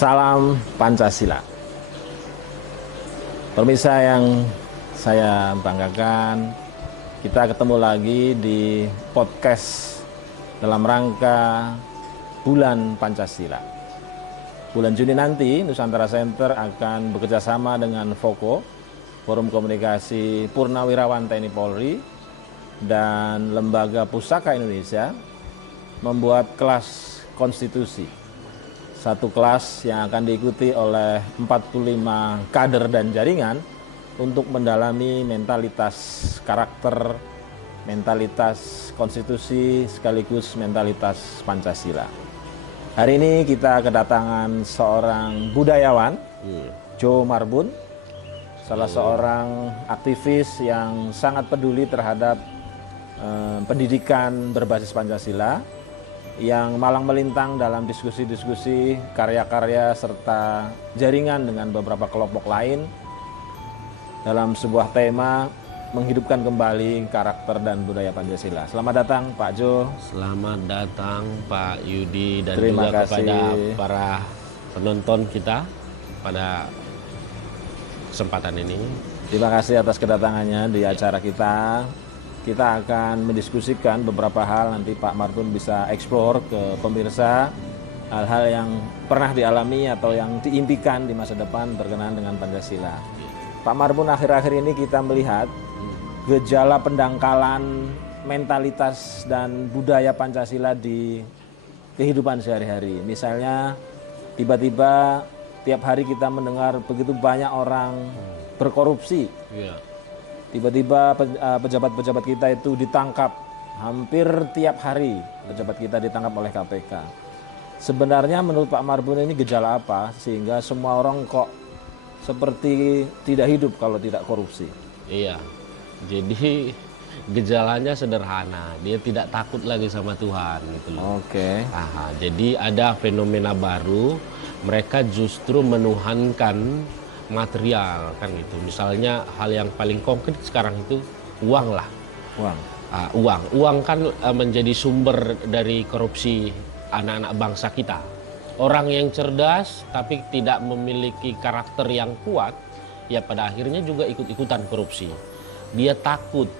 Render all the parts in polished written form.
Salam Pancasila. Pemirsa yang saya banggakan, kita ketemu lagi di podcast dalam rangka Bulan Pancasila. Bulan Juni nanti, Nusantara Center akan bekerjasama dengan FOKO, Forum Komunikasi Purnawirawan TNI Polri, dan Lembaga Pusaka Indonesia membuat kelas konstitusi. Satu kelas yang akan diikuti oleh 45 kader dan jaringan untuk mendalami mentalitas karakter, mentalitas konstitusi, sekaligus mentalitas Pancasila. Hari ini kita kedatangan seorang budayawan, Joe Marbun, salah seorang aktivis yang sangat peduli terhadap pendidikan berbasis Pancasila, yang malang melintang dalam diskusi-diskusi, karya-karya, serta jaringan dengan beberapa kelompok lain dalam sebuah tema menghidupkan kembali karakter dan budaya Pancasila. Selamat datang Pak Jo. Selamat datang Pak Yudi dan Terima juga kasih kepada para penonton kita pada kesempatan ini. Terima kasih atas kedatangannya di acara kita. Kita akan mendiskusikan beberapa hal, nanti Pak Marbun bisa eksplor ke pemirsa hal-hal yang pernah dialami atau yang diimpikan di masa depan berkenaan dengan Pancasila. Pak Marbun, akhir-akhir ini kita melihat gejala pendangkalan mentalitas dan budaya Pancasila di kehidupan sehari-hari. Misalnya tiba-tiba tiap hari kita mendengar begitu banyak orang berkorupsi. Tiba-tiba pejabat-pejabat kita itu ditangkap, hampir tiap hari pejabat kita ditangkap oleh KPK. Sebenarnya menurut Pak Marbun ini gejala apa sehingga semua orang kok seperti tidak hidup kalau tidak korupsi? Iya, jadi gejalanya sederhana, dia tidak takut lagi sama Tuhan gitu loh. Oke. Jadi ada fenomena baru, mereka justru menuhankan material kan gitu. Misalnya hal yang paling konkret sekarang itu uang lah. Uang kan menjadi sumber dari korupsi anak-anak bangsa kita. Orang yang cerdas tapi tidak memiliki karakter yang kuat, ya pada akhirnya juga ikut-ikutan korupsi. Dia takut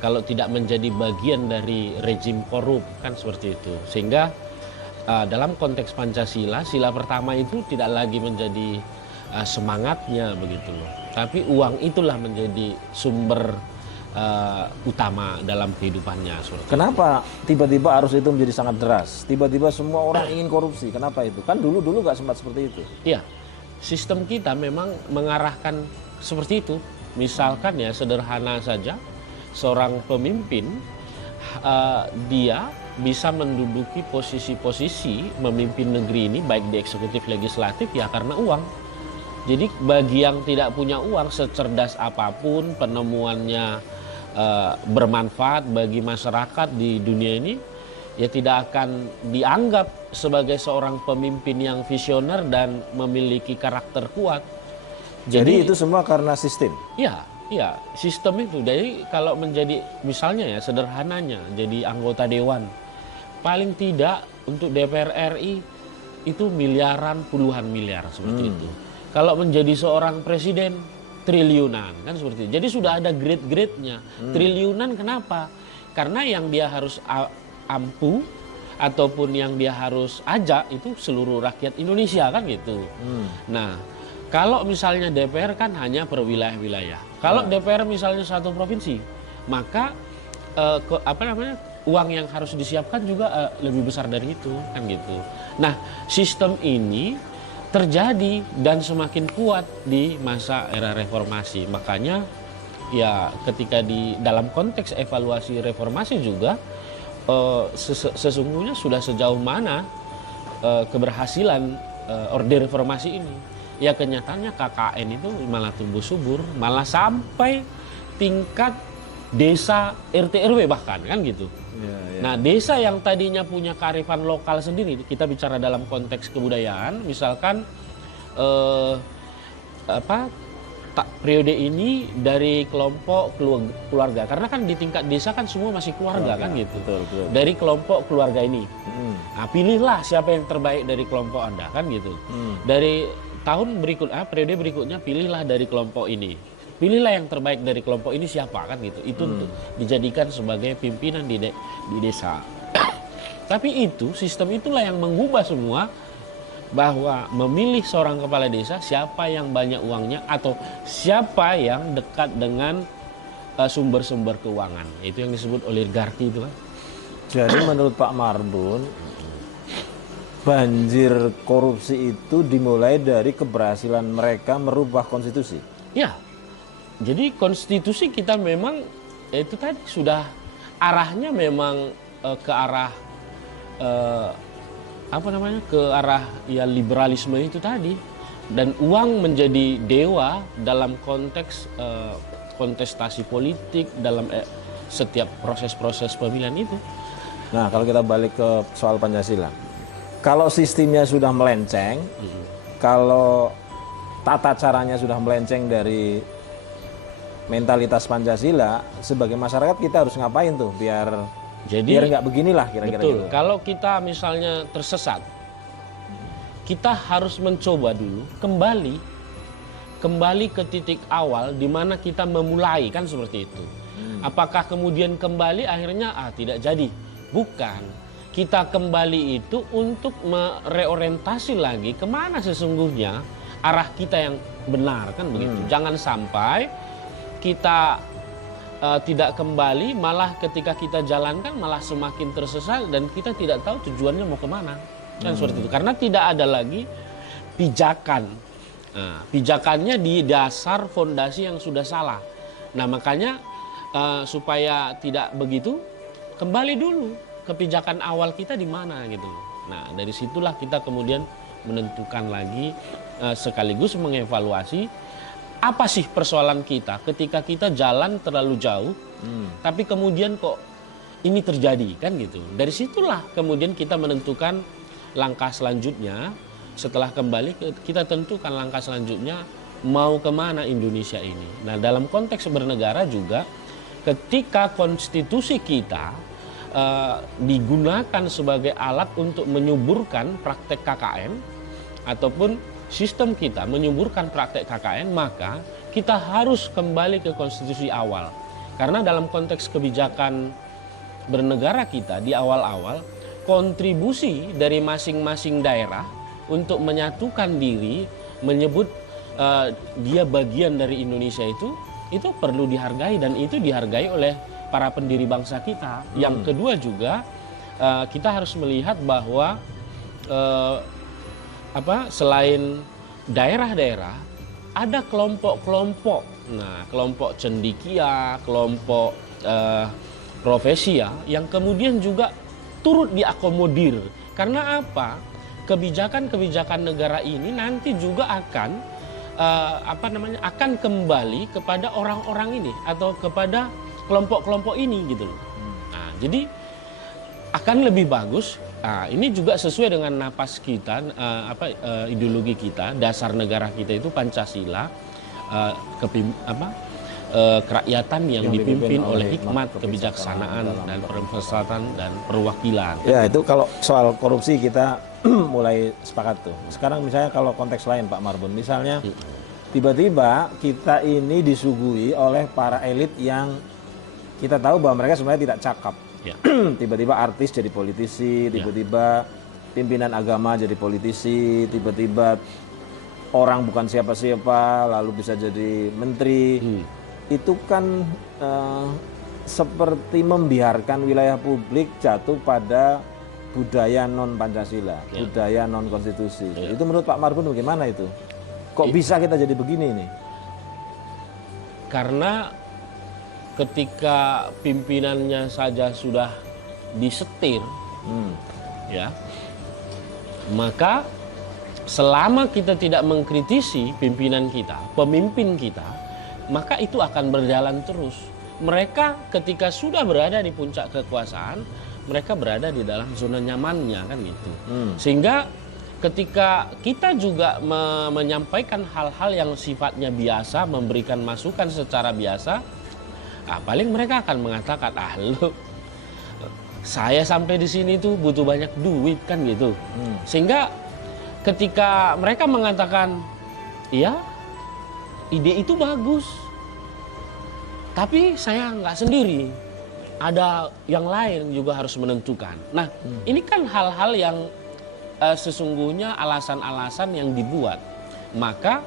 kalau tidak menjadi bagian dari rejim korup kan seperti itu. Sehingga dalam konteks Pancasila, sila pertama itu tidak lagi menjadi semangatnya begitu loh. Tapi uang itulah menjadi sumber utama dalam kehidupannya. Kenapa tiba-tiba arus itu menjadi sangat deras? Tiba-tiba semua orang ingin korupsi. Kenapa itu? Kan dulu nggak sempat seperti itu. Iya, sistem kita memang mengarahkan seperti itu. Misalkan ya sederhana saja, seorang pemimpin dia bisa menduduki posisi-posisi memimpin negeri ini baik di eksekutif legislatif ya karena uang. Jadi bagi yang tidak punya uang, secerdas apapun penemuannya bermanfaat bagi masyarakat di dunia ini, ya tidak akan dianggap sebagai seorang pemimpin yang visioner dan memiliki karakter kuat. Jadi itu semua karena sistem? Iya, sistem itu. Jadi kalau menjadi misalnya ya sederhananya jadi anggota dewan, paling tidak untuk DPR RI itu miliaran, puluhan miliar seperti itu. Kalau menjadi seorang presiden triliunan kan seperti itu. Jadi sudah ada grade-grade-nya. Triliunan kenapa? Karena yang dia harus ampu ataupun yang dia harus ajak itu seluruh rakyat Indonesia kan gitu. Nah, kalau misalnya DPR kan hanya per wilayah-wilayah. Kalau DPR misalnya satu provinsi, maka uang yang harus disiapkan juga lebih besar dari itu kan gitu. Nah, sistem ini terjadi dan semakin kuat di masa era reformasi. Makanya ya ketika di dalam konteks evaluasi reformasi juga sesungguhnya sudah sejauh mana keberhasilan orde reformasi ini. Ya kenyataannya KKN itu malah tumbuh subur, malah sampai tingkat desa RT RW bahkan kan gitu. Nah, desa yang tadinya punya kearifan lokal sendiri, kita bicara dalam konteks kebudayaan, misalkan periode ini dari kelompok keluarga, karena kan di tingkat desa kan semua masih keluarga kan gitu. Betul. Dari kelompok keluarga ini, nah, pilihlah siapa yang terbaik dari kelompok Anda kan gitu. Dari tahun periode berikutnya pilihlah dari kelompok ini. Pilihlah yang terbaik dari kelompok ini siapa kan gitu. Itu untuk dijadikan sebagai pimpinan di desa. Tapi sistem itulah yang mengubah semua, bahwa memilih seorang kepala desa siapa yang banyak uangnya atau siapa yang dekat dengan sumber-sumber keuangan. Itu yang disebut oligarki itu kan. Jadi menurut Pak Marbun, banjir korupsi itu dimulai dari keberhasilan mereka merubah konstitusi. Ya, jadi konstitusi kita memang itu tadi sudah arahnya memang ke arah ke arah ya liberalisme itu tadi, dan uang menjadi dewa dalam konteks kontestasi politik dalam setiap proses-proses pemilihan itu. Nah, kalau kita balik ke soal Pancasila, kalau sistemnya sudah melenceng, kalau tata caranya sudah melenceng dari mentalitas Pancasila, sebagai masyarakat kita harus ngapain tuh biar nggak beginilah kira-kira. Betul. Gitu. Kalau kita misalnya tersesat, kita harus mencoba dulu kembali ke titik awal di mana kita memulai kan seperti itu. Apakah kemudian kembali akhirnya tidak jadi? Bukan. Kita kembali itu untuk mereorientasi lagi kemana sesungguhnya arah kita yang benar kan begitu. Jangan sampai kita tidak kembali, malah ketika kita jalankan malah semakin tersesat dan kita tidak tahu tujuannya mau kemana kan seperti itu, karena tidak ada lagi pijakan. Nah, pijakannya di dasar fondasi yang sudah salah. Nah, makanya supaya tidak begitu, kembali dulu ke pijakan awal kita di mana gitu. Nah, dari situlah kita kemudian menentukan lagi sekaligus mengevaluasi apa sih persoalan kita ketika kita jalan terlalu jauh, tapi kemudian kok ini terjadi kan gitu. Dari situlah kemudian kita menentukan langkah selanjutnya. Setelah kembali kita tentukan langkah selanjutnya mau kemana Indonesia ini. Nah, dalam konteks bernegara juga, ketika konstitusi kita digunakan sebagai alat untuk menyuburkan praktek KKN ataupun sistem kita menyuburkan praktek KKN, maka kita harus kembali ke konstitusi awal. Karena dalam konteks kebijakan bernegara kita di awal-awal, kontribusi dari masing-masing daerah untuk menyatukan diri, menyebut dia bagian dari Indonesia itu perlu dihargai, dan itu dihargai oleh para pendiri bangsa kita. Yang kedua juga kita harus melihat bahwa selain daerah-daerah ada kelompok-kelompok. Nah, kelompok cendekia, kelompok profesia yang kemudian juga turut diakomodir. Karena apa? Kebijakan-kebijakan negara ini nanti juga akan akan kembali kepada orang-orang ini atau kepada kelompok-kelompok ini gitu loh. Nah, jadi akan lebih bagus. Nah, ini juga sesuai dengan napas kita, ideologi kita, dasar negara kita itu Pancasila, kerakyatan yang dipimpin oleh hikmat, kebijaksanaan, dan pemersatu dan perwakilan. Ya, itu kalau soal korupsi kita mulai sepakat tuh. Sekarang misalnya kalau konteks lain Pak Marbun, misalnya tiba-tiba kita ini disuguhi oleh para elit yang kita tahu bahwa mereka sebenarnya tidak cakap. Ya. Tiba-tiba artis jadi politisi, tiba-tiba pimpinan agama jadi politisi, tiba-tiba orang bukan siapa-siapa lalu bisa jadi menteri. Itu kan seperti membiarkan wilayah publik jatuh pada budaya non Pancasila, budaya non konstitusi. Itu menurut Pak Marbun bagaimana itu? Kok bisa kita jadi begini nih? Karena ketika pimpinannya saja sudah disetir, ya, maka selama kita tidak mengkritisi pimpinan kita, pemimpin kita, maka itu akan berjalan terus. Mereka ketika sudah berada di puncak kekuasaan, mereka berada di dalam zona nyamannya kan gitu. Sehingga ketika kita juga menyampaikan hal-hal yang sifatnya biasa, memberikan masukan secara biasa, paling mereka akan mengatakan, lu, saya sampai di sini tuh butuh banyak duit kan gitu. Sehingga ketika mereka mengatakan, iya, ide itu bagus, tapi saya nggak sendiri, ada yang lain juga harus menentukan. Nah, ini kan hal-hal yang sesungguhnya alasan-alasan yang dibuat. Maka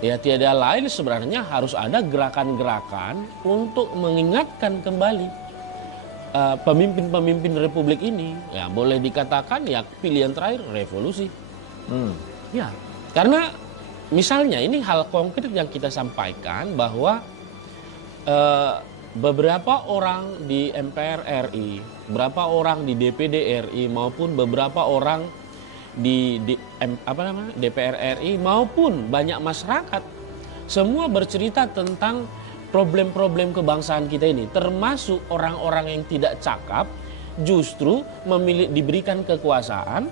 ya tiada lain sebenarnya harus ada gerakan-gerakan untuk mengingatkan kembali pemimpin-pemimpin republik ini. Ya boleh dikatakan ya pilihan terakhir revolusi. Ya, karena misalnya ini hal konkret yang kita sampaikan bahwa beberapa orang di MPR RI, beberapa orang di DPD RI maupun beberapa orang di DPR RI maupun banyak masyarakat semua bercerita tentang problem-problem kebangsaan kita ini, termasuk orang-orang yang tidak cakap justru diberikan kekuasaan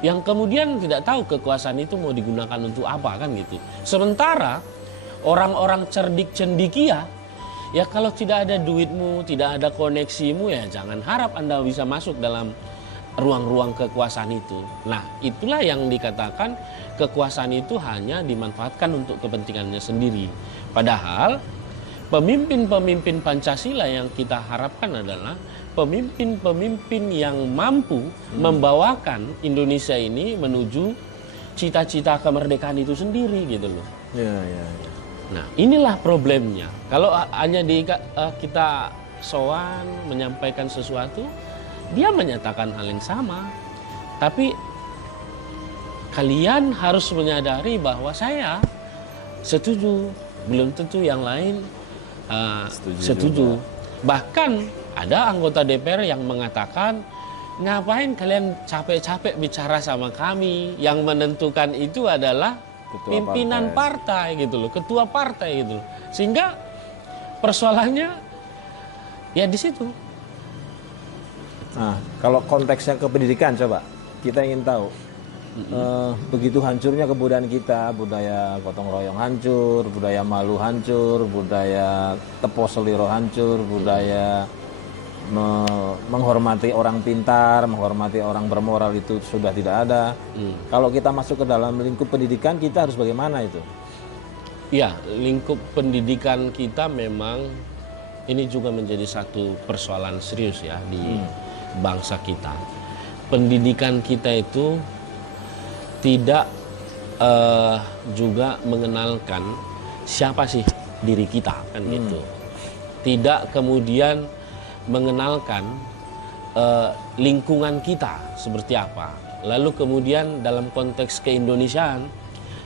yang kemudian tidak tahu kekuasaan itu mau digunakan untuk apa kan gitu. Sementara orang-orang cerdik cendikia, ya kalau tidak ada duitmu, tidak ada koneksimu, ya jangan harap Anda bisa masuk dalam ruang-ruang kekuasaan itu. Nah, itulah yang dikatakan kekuasaan itu hanya dimanfaatkan untuk kepentingannya sendiri. Padahal pemimpin-pemimpin Pancasila yang kita harapkan adalah pemimpin-pemimpin yang mampu membawakan Indonesia ini menuju cita-cita kemerdekaan itu sendiri gitu loh. Ya. Nah, inilah problemnya. Kalau hanya kita sowan menyampaikan sesuatu, dia menyatakan hal yang sama. Tapi kalian harus menyadari bahwa saya setuju, belum tentu yang lain setuju. Bahkan ada anggota DPR yang mengatakan, ngapain kalian capek-capek bicara sama kami? Yang menentukan itu adalah pimpinan partai gitu loh, ketua partai gitu loh. Sehingga persoalannya ya di situ. Nah, kalau konteksnya ke pendidikan coba kita ingin tahu begitu hancurnya kebudayaan kita, budaya gotong royong hancur, budaya malu hancur, budaya tepo seliro hancur, budaya menghormati orang pintar, menghormati orang bermoral itu sudah tidak ada. Kalau kita masuk ke dalam lingkup pendidikan, kita harus bagaimana itu? Ya, lingkup pendidikan kita memang ini juga menjadi satu persoalan serius ya di bangsa kita. Pendidikan kita itu tidak juga mengenalkan siapa sih diri kita kan gitu. Tidak kemudian mengenalkan lingkungan kita seperti apa. Lalu kemudian dalam konteks keindonesiaan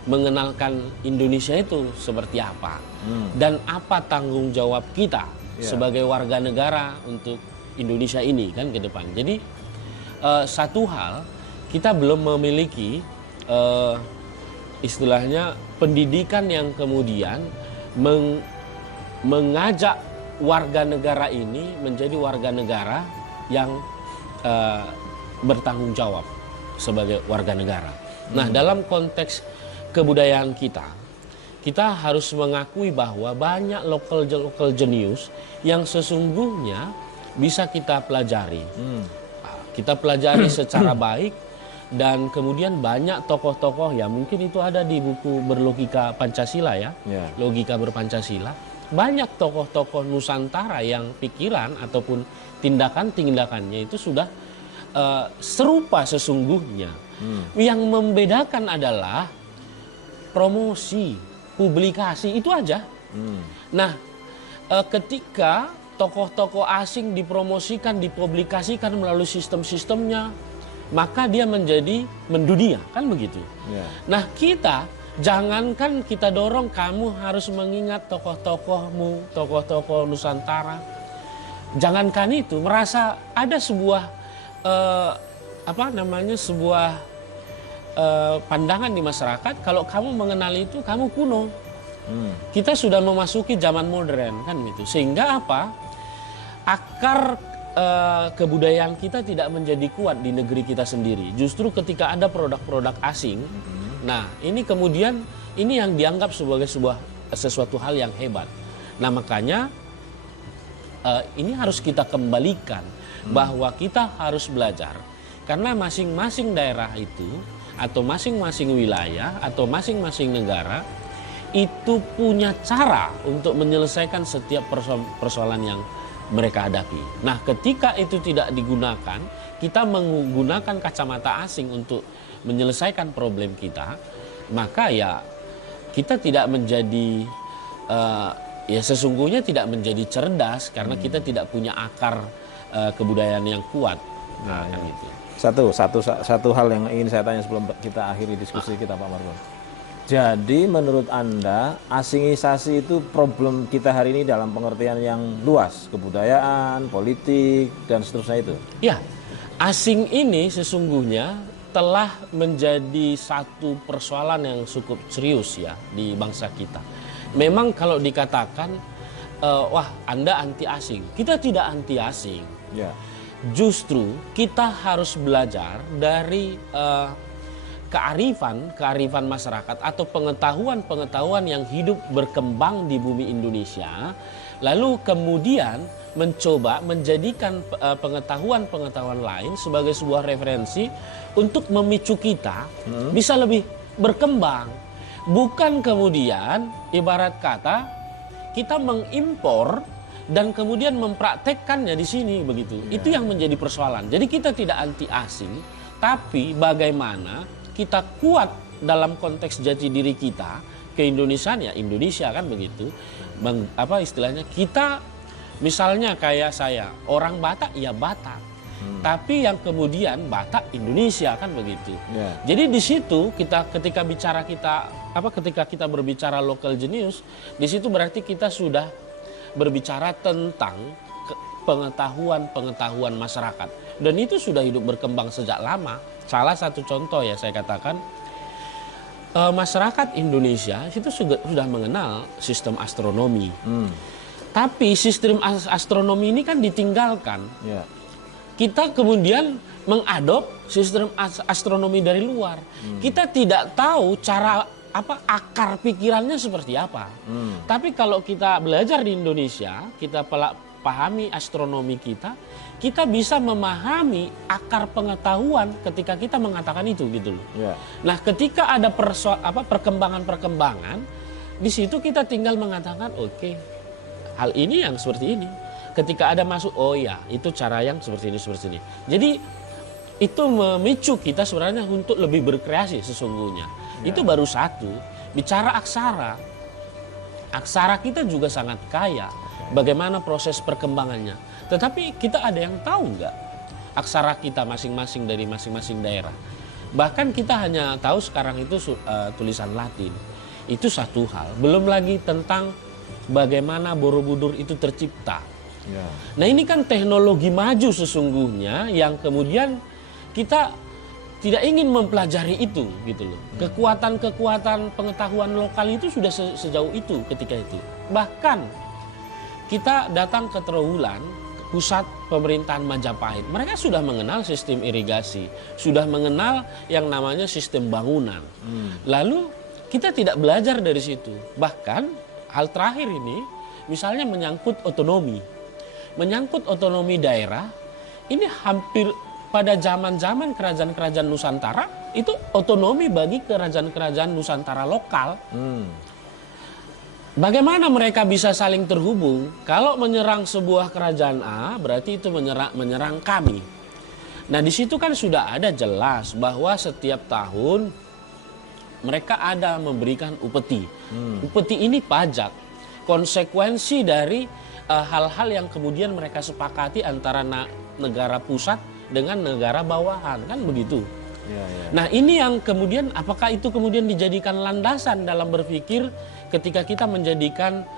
mengenalkan Indonesia itu seperti apa. Dan apa tanggung jawab kita sebagai warga negara untuk Indonesia ini kan ke depan. Jadi satu hal kita belum memiliki istilahnya pendidikan yang kemudian mengajak warga negara ini menjadi warga negara yang bertanggung jawab sebagai warga negara. Nah, dalam konteks kebudayaan kita harus mengakui bahwa banyak local jenius yang sesungguhnya bisa kita pelajari. Kita pelajari secara baik dan kemudian banyak tokoh-tokoh ya mungkin itu ada di buku Berlogika Pancasila ya. Logika Berpancasila. Banyak tokoh-tokoh Nusantara yang pikiran ataupun tindakan-tindakannya itu sudah serupa sesungguhnya. Yang membedakan adalah promosi, publikasi itu aja. Nah, ketika tokoh-tokoh asing dipromosikan, dipublikasikan melalui sistem-sistemnya, maka dia menjadi mendunia, kan begitu. Nah, kita jangankan kita dorong kamu harus mengingat tokoh-tokohmu, tokoh-tokoh Nusantara. Jangankan itu, merasa ada sebuah sebuah pandangan di masyarakat kalau kamu mengenal itu kamu kuno. Kita sudah memasuki zaman modern kan gitu. Sehingga apa? Akar kebudayaan kita tidak menjadi kuat di negeri kita sendiri. Justru ketika ada produk-produk asing, nah ini kemudian ini yang dianggap sebagai sesuatu hal yang hebat. Nah makanya ini harus kita kembalikan bahwa kita harus belajar karena masing-masing daerah itu atau masing-masing wilayah atau masing-masing negara itu punya cara untuk menyelesaikan setiap persoalan yang mereka hadapi. Nah, ketika itu tidak digunakan, kita menggunakan kacamata asing untuk menyelesaikan problem kita, maka ya kita tidak menjadi ya sesungguhnya tidak menjadi cerdas karena kita tidak punya akar kebudayaan yang kuat. Nah, kan ya. gitu. Satu hal yang ingin saya tanya sebelum kita akhiri diskusi kita, Pak Margun. Jadi menurut Anda asingisasi itu problem kita hari ini dalam pengertian yang luas, kebudayaan, politik, dan seterusnya itu? Ya, asing ini sesungguhnya telah menjadi satu persoalan yang cukup serius ya di bangsa kita. Memang kalau dikatakan, wah Anda anti asing, kita tidak anti asing. Ya. Justru kita harus belajar dari kearifan masyarakat atau pengetahuan yang hidup berkembang di bumi Indonesia, lalu kemudian mencoba menjadikan pengetahuan lain sebagai sebuah referensi untuk memicu kita bisa lebih berkembang. Bukan kemudian ibarat kata kita mengimpor dan kemudian mempraktekkannya di sini begitu. Itu yang menjadi persoalan. Jadi kita tidak anti asing, tapi bagaimana kita kuat dalam konteks jati diri kita ke-Indonesiaan ya Indonesia kan begitu. Istilahnya kita misalnya kayak saya orang Batak ya Batak. Tapi yang kemudian Batak Indonesia kan begitu. Jadi di situ ketika kita berbicara local genius, di situ berarti kita sudah berbicara tentang pengetahuan masyarakat. Dan itu sudah hidup berkembang sejak lama. Salah satu contoh ya saya katakan, masyarakat Indonesia itu sudah mengenal sistem astronomi. Tapi sistem astronomi ini kan ditinggalkan. Kita kemudian mengadop sistem astronomi dari luar. Kita tidak tahu cara akar pikirannya seperti apa. Tapi kalau kita belajar di Indonesia, kita pahami astronomi kita bisa memahami akar pengetahuan ketika kita mengatakan itu gitu loh. Nah, ketika ada perkembangan, di situ kita tinggal mengatakan oke, hal ini yang seperti ini. Ketika ada masuk, oh ya, itu cara yang seperti ini. Jadi itu memicu kita sebenarnya untuk lebih berkreasi sesungguhnya. Itu baru satu. Bicara aksara. Aksara kita juga sangat kaya. Bagaimana proses perkembangannya. Tetapi kita ada yang tahu nggak aksara kita masing-masing dari masing-masing daerah. Bahkan kita hanya tahu sekarang itu tulisan Latin. Itu satu hal. Belum lagi tentang bagaimana Borobudur itu tercipta. Nah ini kan teknologi maju sesungguhnya yang kemudian kita tidak ingin mempelajari itu gitu loh. Kekuatan pengetahuan lokal itu sudah sejauh itu ketika itu. Bahkan kita datang ke Trowulan, pusat pemerintahan Majapahit. Mereka sudah mengenal sistem irigasi, sudah mengenal yang namanya sistem bangunan. Lalu kita tidak belajar dari situ. Bahkan hal terakhir ini misalnya menyangkut otonomi. Menyangkut otonomi daerah, ini hampir pada zaman-zaman kerajaan-kerajaan Nusantara itu otonomi bagi kerajaan-kerajaan Nusantara lokal. Bagaimana mereka bisa saling terhubung? Kalau menyerang sebuah kerajaan A, berarti itu menyerang kami. Nah, di situ kan sudah ada jelas bahwa setiap tahun mereka ada memberikan upeti. Upeti ini pajak. Konsekuensi dari hal-hal yang kemudian mereka sepakati antara negara pusat dengan negara bawahan, kan begitu. Nah, ini yang kemudian apakah itu kemudian dijadikan landasan dalam berpikir ketika kita menjadikan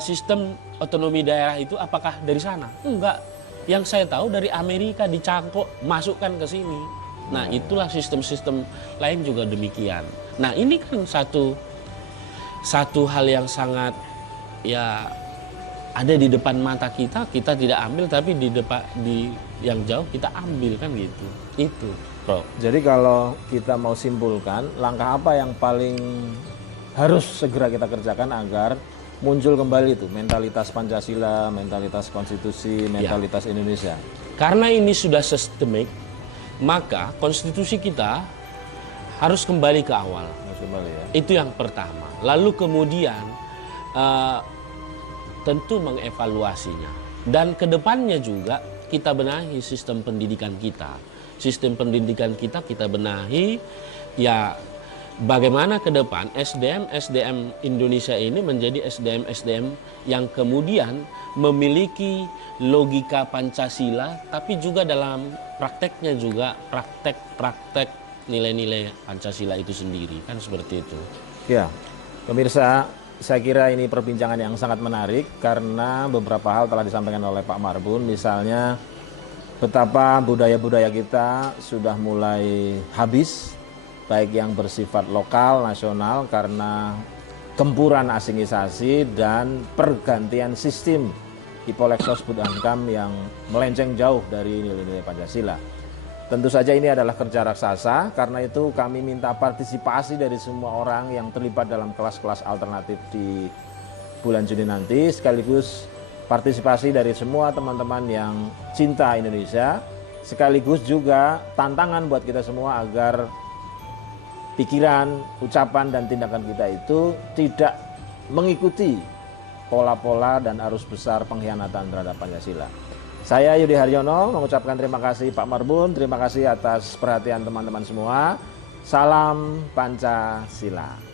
sistem otonomi daerah itu apakah dari sana? Enggak. Yang saya tahu dari Amerika dicangkok, masukkan ke sini. Nah, itulah sistem-sistem lain juga demikian. Nah, ini kan satu hal yang sangat ya ada di depan mata kita, kita tidak ambil, tapi di depan yang jauh kita ambil kan gitu. Itu, Bro. Jadi kalau kita mau simpulkan, langkah apa yang paling harus segera kita kerjakan agar muncul kembali itu mentalitas Pancasila, mentalitas konstitusi, mentalitas Indonesia? Karena ini sudah sistemik, maka konstitusi kita harus kembali ke awal. Harus kembali ya. Itu yang pertama. Lalu kemudian tentu mengevaluasinya. Dan kedepannya juga kita benahi sistem pendidikan kita. Sistem pendidikan kita benahi, ya bagaimana ke depan SDM Indonesia ini menjadi SDM yang kemudian memiliki logika Pancasila, tapi juga dalam prakteknya juga praktek nilai-nilai Pancasila itu sendiri, kan seperti itu. Ya, pemirsa, saya kira ini perbincangan yang sangat menarik karena beberapa hal telah disampaikan oleh Pak Marbun, misalnya betapa budaya-budaya kita sudah mulai habis, baik yang bersifat lokal, nasional, karena gempuran asingisasi dan pergantian sistem Ipolexos Budhankam yang melenceng jauh dari nilai-nilai Pancasila. Tentu saja ini adalah kerja raksasa, karena itu kami minta partisipasi dari semua orang yang terlibat dalam kelas-kelas alternatif di bulan Juni nanti, sekaligus partisipasi dari semua teman-teman yang cinta Indonesia, sekaligus juga tantangan buat kita semua agar pikiran, ucapan, dan tindakan kita itu tidak mengikuti pola-pola dan arus besar pengkhianatan terhadap Pancasila. Saya Yudi Haryono mengucapkan terima kasih Pak Marbun, terima kasih atas perhatian teman-teman semua. Salam Pancasila.